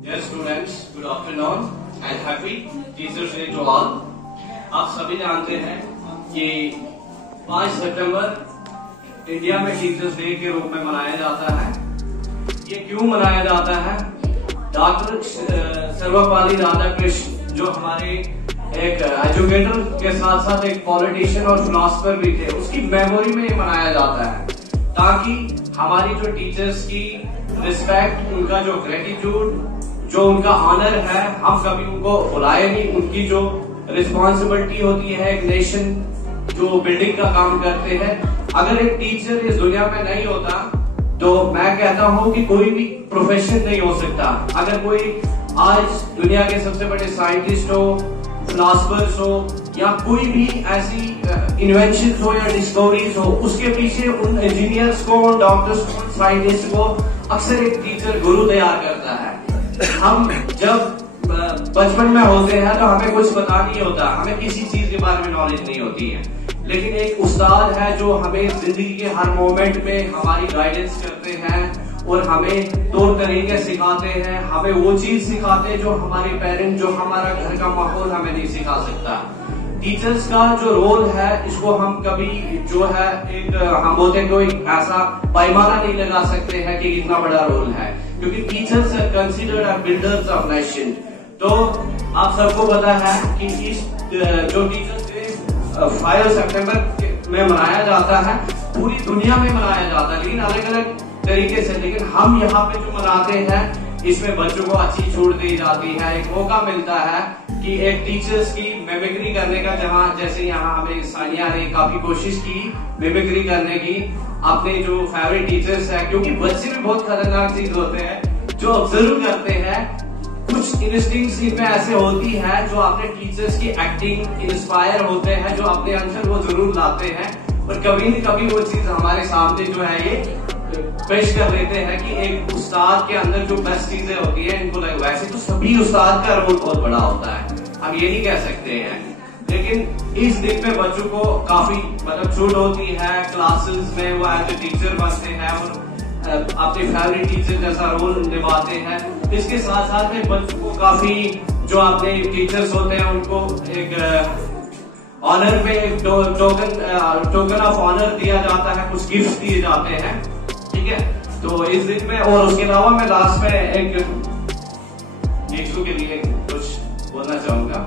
Dear students, good afternoon and happy Teachers Day to all. आप सभी जानते हैं कि 5 सितंबर इंडिया में टीचर्स डे के रूप में मनाया जाता है। ये क्यों मनाया जाता है? डॉक्टर सर्वपल्ली राधाकृष्णन जो हमारे एक एजुकेटर के साथ साथ एक पॉलिटिशियन और फिलोसफर भी थे, उसकी मेमोरी में मनाया जाता है ताकि हमारी जो टीचर्स की रिस्पेक्ट, उनका जो ग्रेटिट्यूड, जो उनका ऑनर है, हम कभी उनको भुलाए नहीं। उनकी जो रिस्पॉन्सिबिलिटी होती है, एक नेशन जो बिल्डिंग का काम करते हैं, अगर एक टीचर इस दुनिया में नहीं होता तो मैं कहता हूं कि कोई भी प्रोफेशन नहीं हो सकता। अगर कोई आज दुनिया के सबसे बड़े साइंटिस्ट हो, फिलोसफर्स हो या कोई भी ऐसी इन्वेंशन हो या डिस्कवरीज हो, उसके पीछे उन इंजीनियर्स को, डॉक्टर्स को, साइंटिस्ट को अक्सर एक टीचर गुरु तैयार करता है। हम जब बचपन में होते हैं तो हमें कुछ पता नहीं होता, हमें किसी चीज के बारे में नॉलेज नहीं होती है, लेकिन एक उस्ताद है जो हमें जिंदगी के हर मोमेंट में हमारी गाइडेंस करते हैं और हमें तौर तरीके सिखाते हैं, हमें वो चीज सिखाते हैं जो हमारे पेरेंट, जो हमारा घर का माहौल हमें नहीं सिखा सकता। टीचर्स का जो रोल है, इसको हम कभी जो है एक हम बोलते हैं कोई ऐसा पैमाना नहीं लगा सकते हैं कि इतना बड़ा रोल है, क्योंकि teachers are considered are builders of nation. तो आप सबको पता है कि इस जो टीचर्स डे 5 सितंबर में मनाया जाता है, पूरी दुनिया में मनाया जाता है, लेकिन अलग अलग तरीके से। लेकिन हम यहाँ पे जो मनाते हैं, इसमें बच्चों को अच्छी छूट दी जाती है, एक मौका मिलता है कि एक टीचर्स की मिमिक्री करने का, जहाँ जैसे यहाँ हमें सानिया ने काफी कोशिश की मिमिक्री करने की अपने जो फेवरेट टीचर्स है, क्योंकि बच्चे भी बहुत खतरनाक चीज होते हैं जो ऑब्जर्व करते हैं। कुछ इंस्टिंक्ट्स इनमें ऐसे होती है जो अपने टीचर्स की एक्टिंग इंस्पायर होते हैं, जो अपने अंदर वो जरूर लाते हैं, और कभी न कभी वो चीज हमारे सामने जो है ये पेश कर देते हैं कि एक उस्ताद के अंदर जो बेस्ट चीजें होती है, इनको लगे। वैसे तो सभी उस्ताद का रोल बहुत बड़ा होता है, हम ये नहीं कह सकते हैं, लेकिन इस दिन पे बच्चों को काफी मतलब छूट होती है। क्लासेस में वो एज ए टीचर बनते हैं और अपने फेवरेट टीचर जैसा रोल निभाते हैं। इसके साथ साथ में बच्चों को काफी जो अपने टीचर्स होते हैं उनको एक ऑनर में एक टोकन ऑफ ऑनर दिया जाता है, कुछ गिफ्ट दिए जाते हैं, ठीक है। तो इस दिन में, और उसके अलावा मैं लास्ट में एक नीचू के लिए कुछ बोलना चाहूंगा।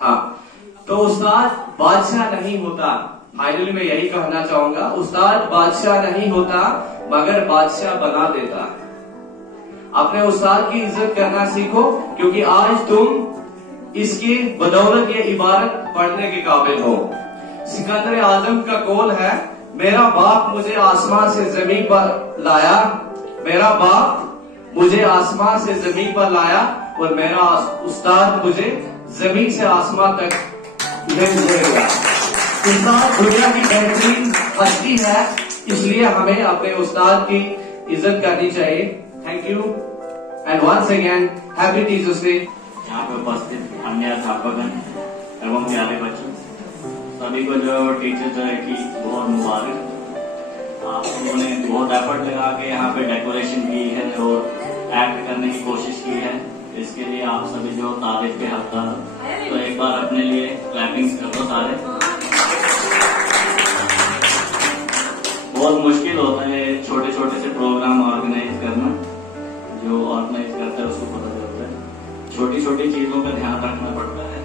हाँ, तो उस्ताद बादशाह नहीं होता, फाइनली मैं यही कहना चाहूंगा, उस्ताद बादशाह नहीं होता मगर बादशाह बना देता। अपने उस्ताद की इज्जत करना सीखो, क्योंकि आज तुम इसकी बदौलत ये इबारत पढ़ने के काबिल हो। सिकंदर आजम का कौल है, मेरा बाप मुझे आसमान से जमीन पर लाया, मेरा बाप मुझे आसमान से जमीन पर लाया, और मेरा उस्ताद मुझे जमीन से आसमान तक ले गया। उस्ताद दुनिया की बेहतरीन हस्ती है, इसलिए हमें अपने उस्ताद की इज्जत करनी चाहिए। Thank you and once again happy teachers day. यहाँ पे उपस्थित अन्य अध्यापकगण एवं प्यारे बच्चों, सभी को जो टीचर डे की बहुत मुबारक। आप लोगों ने बहुत एफर्ट लगा के यहाँ पे डेकोरेशन की है और एक्ट करने की कोशिश की है, इसके लिए आप सभी जो तारीफ के हकदार, तो एक बार अपने लिए क्लैपिंग्स कर दो सारे। बहुत मुश्किल होता है छोटे छोटे से प्रोग्राम ऑर्गेनाइज करना, जो ऑर्गेनाइज करता है उसको पता चलता है, छोटी छोटी चीजों का ध्यान रखना पड़ता है।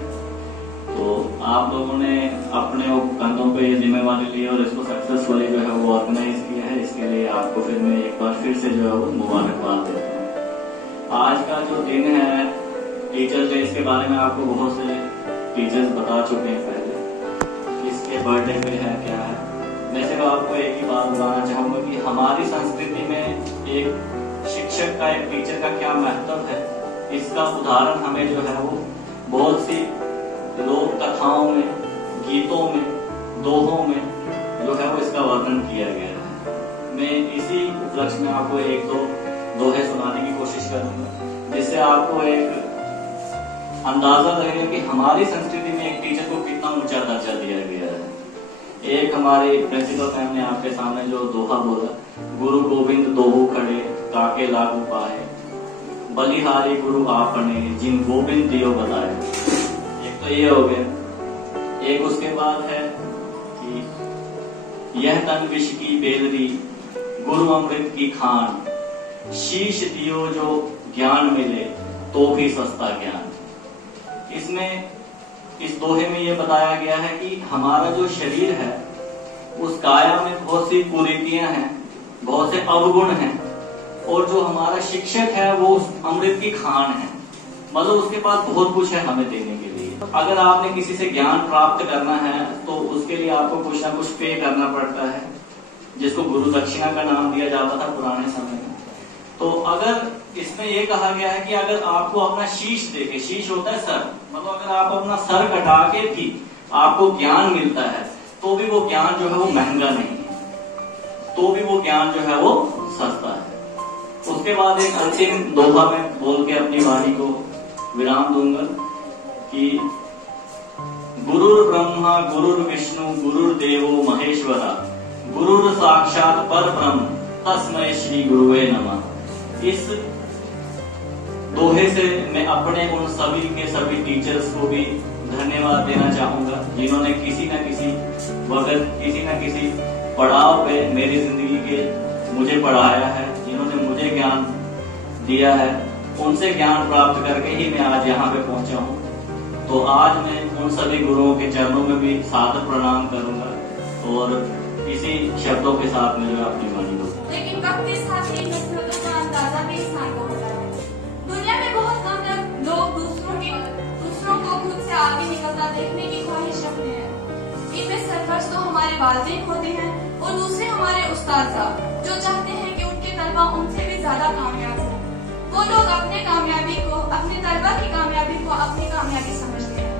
तो आप लोगों ने अपने कंधों पे ये जिम्मेवारी ली और इसको सक्सेसफुली जो है वो ऑर्गेनाइज किया है, इसके लिए आपको फिर मैं एक बार फिर से जो है वो मुबारकबाद देता हूँ। आज का जो दिन है टीचर्स डे, इसके बारे में आपको बहुत से टीचर्स बता चुके हैं पहले, इसके बर्थडे पे है क्या है। मैं सिर्फ आपको एक ही बात बताना चाहूंगा कि हमारी संस्कृति में एक शिक्षक का, एक टीचर का क्या महत्व है, इसका उदाहरण हमें जो है वो बहुत सी लोक कथाओं में, गीतों में, दोहों में जो है वो इसका वर्णन किया गया है। मैं इसी उपलक्ष्य में आपको एक दो दोहे सुनाने की कोशिश करूंगा, जिससे आपको एक अंदाजा लगेगा कि हमारी संस्कृति में एक टीचर को कितना ऊंचा दर्जा दिया गया है। एक हमारे प्रिंसिपल मैम ने आपके सामने जो दोहा बोला, गुरु गोविंद दोहु खड़े काके लागू पाए, बलिहारी गुरु आपने जिन गोविंद दियो बताए। एक तो ये हो गया। एक उसके बाद है कि यह तन विष की बेलरी गुरु अमृत की खान, शीश दियो जो ज्ञान मिले तो भी सस्ता ज्ञान। इसमें इस दोहे में ये बताया गया है कि हमारा जो शरीर है उस काया में बहुत सी कुरीतियां हैं, बहुत से अवगुण हैं, और जो हमारा शिक्षक है वो उस अमृत की खान है, मतलब उसके पास बहुत कुछ है हमें देने के लिए। अगर आपने किसी से ज्ञान प्राप्त करना है तो उसके लिए आपको कुछ ना कुछ पे करना पड़ता है, जिसको गुरु दक्षिणा का नाम दिया जाता था पुराने समय में। तो अगर इसमें यह कहा गया है कि अगर आपको अपना शीश देके, शीश होता है सर, मतलब अगर आप अपना सर कटा के भी आपको ज्ञान मिलता है तो भी वो ज्ञान जो है वो महंगा नहीं है, तो भी वो ज्ञान जो है वो सस्ता है। उसके बाद एक अंतिम दोहा में बोल के अपनी वाणी को विराम दूंगा कि गुरुर ब्रह्मा गुरुर विष्णु गुरुर देवो महेश्वरा गुरुर साक्षात पर ब्रह्म तस्मै श्री गुरुवे नमः। इस दोहे से मैं अपने उन सभी के सभी टीचर्स को भी धन्यवाद देना चाहूंगा, जिन्होंने किसी न किसी वक्त, किसी न किसी पड़ाव पे मेरी जिंदगी के मुझे पढ़ाया है, जिन्होंने मुझे ज्ञान दिया है। उनसे ज्ञान प्राप्त करके ही मैं आज यहाँ पे पहुंचा हूँ। तो आज मैं उन सभी गुरुओं के चरणों में भी सादर प्रणाम करूंगा और इसी शब्दों के साथ में जो अपनी वाणी को। लेकिन वक्त के साथ ही नस्बतों का अंदाजा भी इंसान को होता है। दुनिया में बहुत कम लोग दूसरों को खुद से आगे निकलता देखने की ख्वाहिश रखते हैं। इनमें सरफर्स्ट तो हमारे वालिदैन होते हैं और दूसरे हमारे उस्ताद जो चाहते हैं कि उनके तलबा उनसे भी ज्यादा कामयाब हो। वो लोग अपने कामयाबी को, अपने तलबा की कामयाबी को अपनी कामयाबी समझते हैं।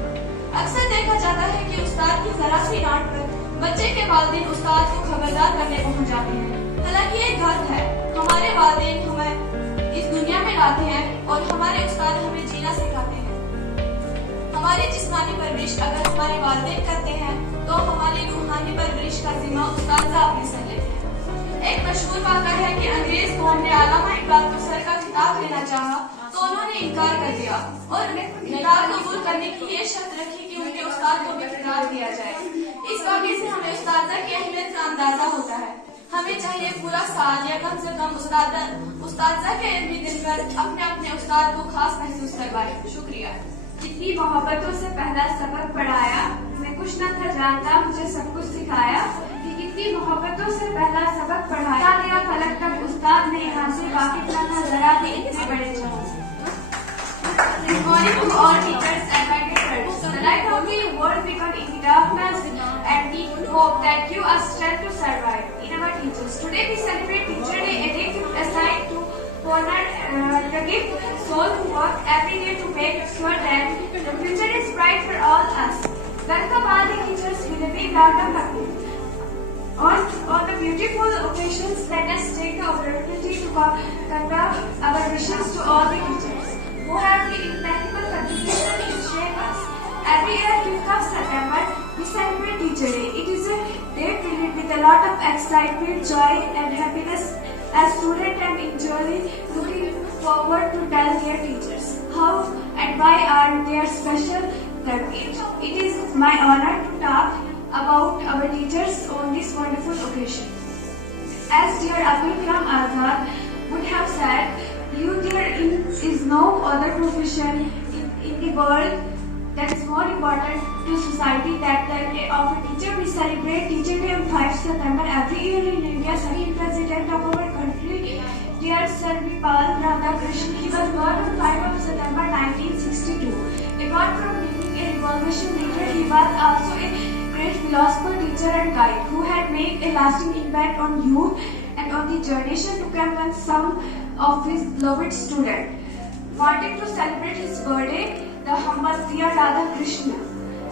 अक्सर देखा जाता है कि उस्ताद की जरा सी डांट पर बच्चे के वालिदैन उस्ताद को खबरदार करने पहुंच जाते हैं। हालांकि ये गलत है। हमारे वालिदैन हमें इस दुनिया में लाते हैं और हमारे उस्ताद हमें जीना सिखाते हैं। हमारी जिस्मानी परवरिश अगर हमारे वालिदैन करते हैं तो हमारी रूहानी परवरिश का जिम्मा उस्ताद अपने सर लेते हैं। एक मशहूर वाक़या है कि अंग्रेज कौम ने अल्लामा इकबाल को सर का खिताब लेना चाहा तो उन्होंने इनकार कर दिया और खिताब कबूल करने की ये शर्त रखी कि उनके उस्ताद को भी खिताब दिया जाए। इस वाक़े से हमें उस्ताद की अहमियत का अंदाजा होता है। हमें चाहिए पूरा साल या कम से कम उस्ताद के इल्मी दिन पर अपने अपने उस्ताद को खास महसूस करवाए। शुक्रिया। कितनी मोहब्बतों से पहला सबक पढ़ाया, मैं कुछ न था जानता मुझे सब कुछ सिखाया। कि कितनी मोहब्बतों से पहला सबक पढ़ाया, दिया फलक तक उस्ताद ने यहाँ से वाकिफ न था जरा भी इतने बड़े चाव। Good morning to all teachers and my dear friends. I hope you won't become in darkness and we hope that you are strength to survive. In our teachers, today we celebrate Teacher Day, a day assigned to honor the gift soul who work every day to make sure that the future is bright for all us. Welcome all the teachers with a big round of applause. On the beautiful occasions, let us take the opportunity to convey our wishes to all the teachers who have made impeccable contribution in shaping us. Every year, 5th of September, we celebrate Teacher Day. It is a day filled with a lot of excitement, joy, and happiness as students and enjoy looking forward to tell their teachers how and why are they special. That it is my honor to talk about our teachers on this wonderful occasion. As dear Abdul Kalam Azad would have said, there is no other profession in the world that is more important to society than that of a teacher. We celebrate Teacher Day on 5th September every year in India. Second President of our country, dear Sir Vipal Radhakrishnan, he was born on 5th of September 1962. Apart from being a revolution leader, he was also a great philosopher, teacher and guide who had made a lasting impact on youth and on the generation to come and some of his beloved students. Wanting to celebrate his birthday, the humble dear Radhakrishnan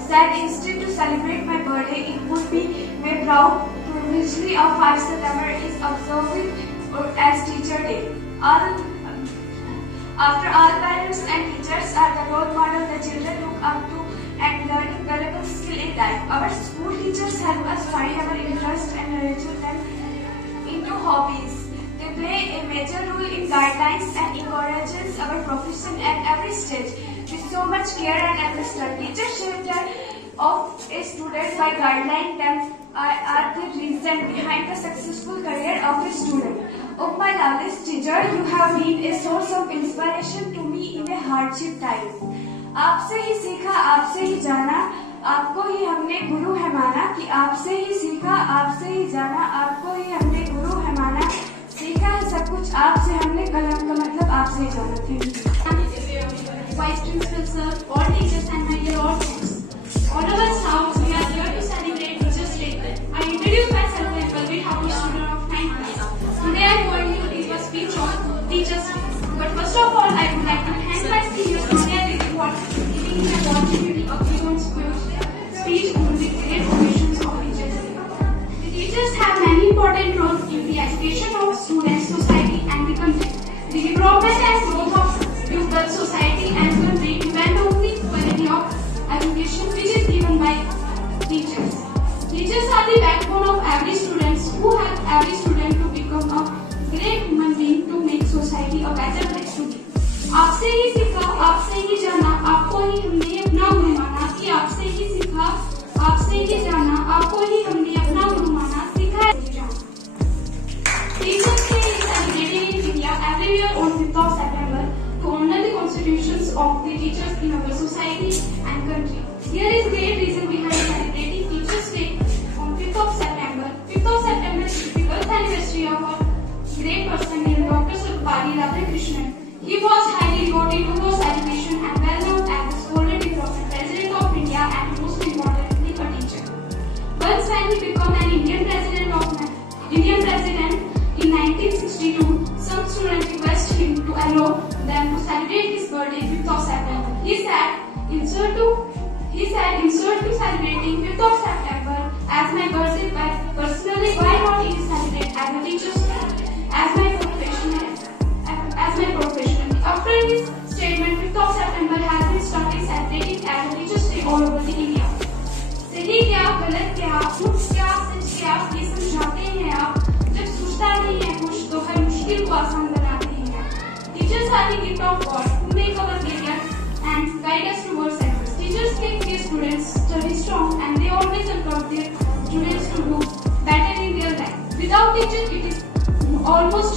said, instead to celebrate my birthday, it would be my proud privilege of 5th September is observing as Teacher Day. After all, parents and teachers are the role model the children look up to and learning valuable skill in life. Our school teachers help us find our interest and nurture them into hobbies. They play a major role in guidelines and encourages our profession at every stage. With so much care and understanding, teachers shelter of a student by guiding them are the reason behind the successful career of a student. Oh my loveliest teacher, you have been a source of inspiration to me in a hardship time. आपसे ही सीखा, आपसे ही जाना, आपको ही हमने गुरु है माना। कि आपसे ही सीखा, आपसे ही जाना, आपको ही हमने गुरु है माना। सीखा है सब कुछ आपसे हमने, कलम का मतलब आपसे ही जाना। Thank you. Vice Principal Sir, all teachers and my dear all friends. All of us now, we are here to celebrate Teachers' Day. I introduce myself as Balbir Thakur, student of 9th class. Today I am going to give a speech on Teachers' Day. But first of all, I would like to thank my seniors Sonia Didi for giving me the opportunity of giving a speech on the great occasions of Teachers' Day. The teachers have many important roles in the education of students, society and the country. The development and growth of pupils, society and country depend on the quality of education which is given by teachers. Teachers are the backbone of every student who help every student to become a great human being to make society a better place to be. आपसे ही सीखा, आपसे ही जाना, आपको ही हमने अपना गुरु माना। कि आपसे ही सीखा, आपसे ही जाना, आपको ही हमने अपना गुरु माना। सीखा है जाना। Teachers Day is celebrated in India every year on 5th of September to honor the constitutions of the teachers in our society and country. Here is great reason behind celebrating Teachers Day on 5th of September. 5th of September is the 50th anniversary of a great person named Dr. Sarvepalli Radhakrishnan. He was highly devoted towards education and well known as the scholarly development president of India and most importantly a teacher. Once when he became an Indian president in 1962, some students requested him to allow them to celebrate his birthday 5th of September. He said, insert to celebrating 5th of September as my birthday, but personally, why not it is celebrated as a teacher's day, as my profession. After his statement, 5th of September has been started celebrating as a teacher's day all over the India. सही क्या, गलत क्या, झूठ क्या, सच क्या, ये समझाते हैं आप। जब सोचता नहीं है कुछ तो हर मुश्किल को आसान बनाते हैं। Teachers are the gift of God who make our career and guide us towards success. Teachers make their students study strong and they always encourage their students to do better in their life. Without teachers, it is almost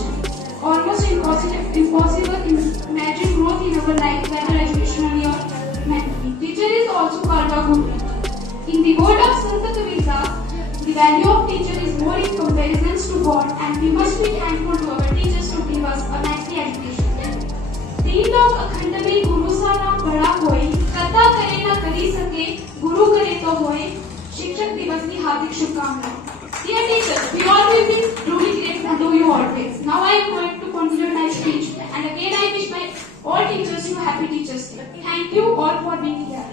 impossible to imagine growth in our life, whether educationally or mentally. Teacher is also called a guru. In the word of Sant Kabir, the value of teacher is more in comparison to God, and we must be thankful to our teachers to give us a nicely education. तीन लोग अखंड में गुरु सा ना बड़ा होए, कथा करे ना करी सके, गुरु करे तो होए। शिक्षक दिवस की हार्दिक शुभकामनाएं। Dear teachers, we all will be truly grateful to you always. Now I am going to conclude my speech, and again I wish my all teachers you happy Teachers Day. Thank you all for being here.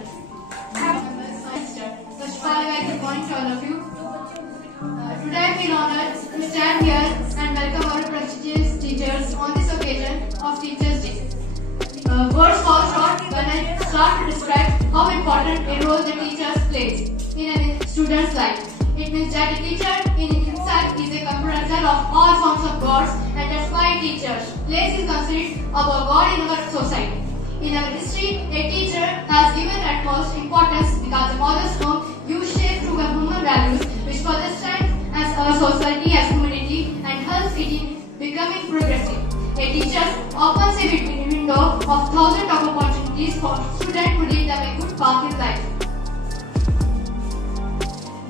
First of all, I like to point to all of you. Today I feel honored to stand here and welcome our prestigious teachers on this occasion of Teachers Day. Words fall short when I start to describe how important a role the teachers plays in a student's life. It means that a teacher in himself is a comparator of all forms of gods, and that's why teachers' place is considered above God in our society. In our history, a teacher has given utmost importance because the mother's home gives shape to human values, which further strengthens as our society as community and helps it in becoming progressive. A teacher opens a window of thousands of opportunities for students to lead them a good path in life.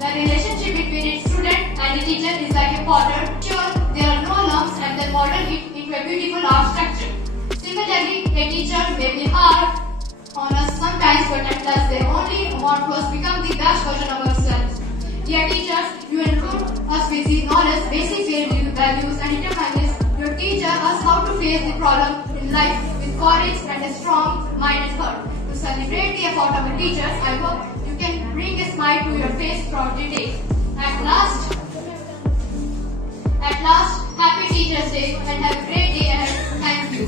The relationship between a student and a teacher is like a potter. Sure, there are no lumps and then model it into a beautiful art structure. Similarly, a teacher may be hard on us sometimes, but at last they only want us to become the best version of ourselves. Dear teachers, you enroll us with the knowledge, basic values and determinants. You teach us how to face the problem in life with courage and a strong mind and heart. To celebrate the effort of the teachers, I hope you can bring a smile to your face throughout the day. At last, happy Teachers Day and have a great day ahead. Thank you.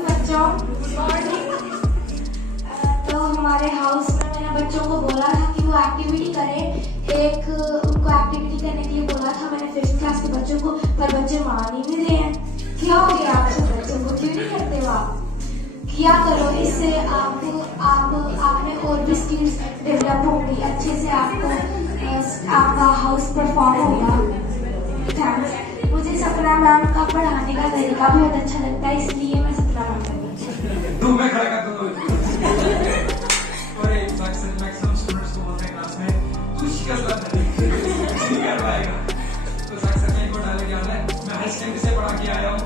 बच्चों तो हमारे house में मैंने बच्चों को बोला था कि वो एक्टिविटी करें। एक उनको एक्टिविटी करने के लिए बोला था मैंने 5th क्लास के बच्चों को, पर बच्चे मान ही नहीं रहे हैं। क्या हो गया आपके बच्चों को, क्यों नहीं करते हो आप? किया करो, इससे आप में और भी स्किल्स डेवलप होंगी, अच्छे से आपका हाउस परफॉर्म होगा। थैंक्स। मुझे सपना मैम का पढ़ाने का तरीका बहुत अच्छा लगता है, इसलिए मैं सपना मैम का में खड़ा कर दो। और एक मैक्सिमम स्टूडेंट्स को बोलते हैं क्लास में तू शिकस्त नहीं कर पाएगा। तो सक्सेस में एक और डायलॉग याद है, मैं हाई सेकेंडरी से पढ़ा के आया हूँ।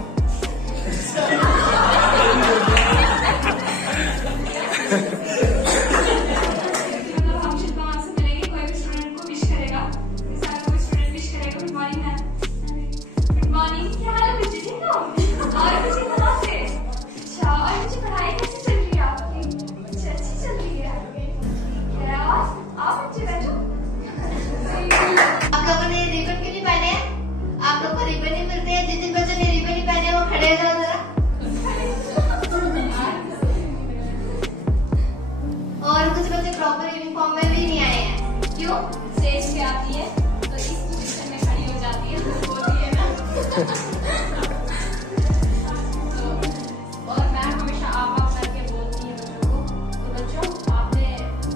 और मैम हमेशा आप करके बोलती है बच्चों को। तो बच्चों, आपने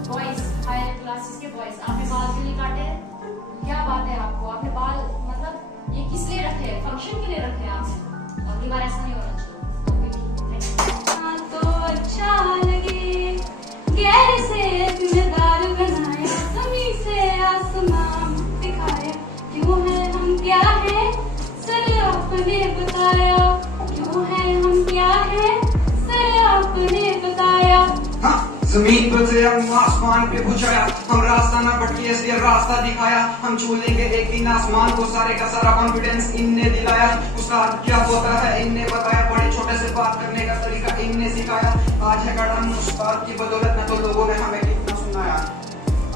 बॉयज हायर क्लासेस के बॉयज आपने बाल क्यों नहीं काटे? क्या बात है आपको? आपने बाल मतलब ये किस लिए रखे हैं? फंक्शन के लिए रखे हैं आप? अगली बार ऐसा नहीं होना चाहिए। तो अच्छा लगे गैर से जिम्मेदार बनाया, जमीन से आसमान दिखाया, क्यों है हम क्या है सर आपने बताया, क्यों है हम क्या है सर आपने बताया। हाँ, जमीन पर से हम आसमान पे पहुंचाया, हम रास्ता ना भटके इसलिए रास्ता दिखाया, हम छू लेंगे एक दिन आसमान को, सारे का सारा कॉन्फिडेंस इनने दिलाया। उस्ताद क्या होता है इनने बताया, बड़े छोटे से बात करने का तरीका इनने सिखाया। आज है कड़म उस्ताद की बदौलत में तो लोगों ने हमें कितना सुनाया,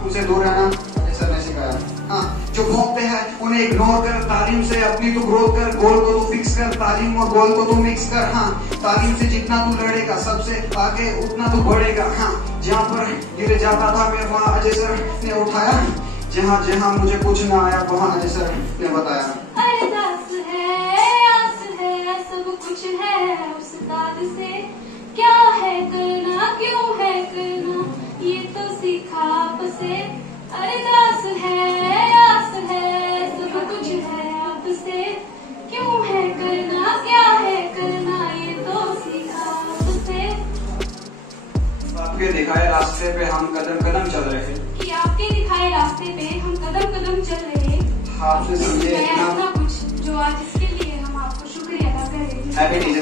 उनसे दूर रहना सर ने सिखाया। हाँ, जो भोंकते हैं उन्हें इग्नोर कर, तालीम से अपनी तू ग्रोथ कर, गोल को तू फिक्स कर, तालीम और गोल को तू मिक्स कर। हाँ, तालीम से जितना तू लड़ेगा सबसे आगे उतना तू बढ़ेगा। हाँ, जहाँ पर गिर जाता था मैं वहाँ अजय सर ने उठाया, जहाँ जहाँ मुझे कुछ ना आया वहाँ अजय सर ने बताया। अरदास है आस है सब कुछ है उस्ताद से, क्या है करना क्यों है करना ये तो सीखा आपसे। अरदास है आस है सब कुछ है आपसे, क्यों है करना क्या है करना ये तो सीखा आपसे। आपके दिखाए रास्ते पे हम कदम कदम चल रहे हैं, कि आपके दिखाए रास्ते पे हम कदम कदम चल रहे हैं। आपसे समझे इतना कुछ जो आज इसके लिए हम आपको शुक्रिया अदा कर रहे हैं। हैप्पी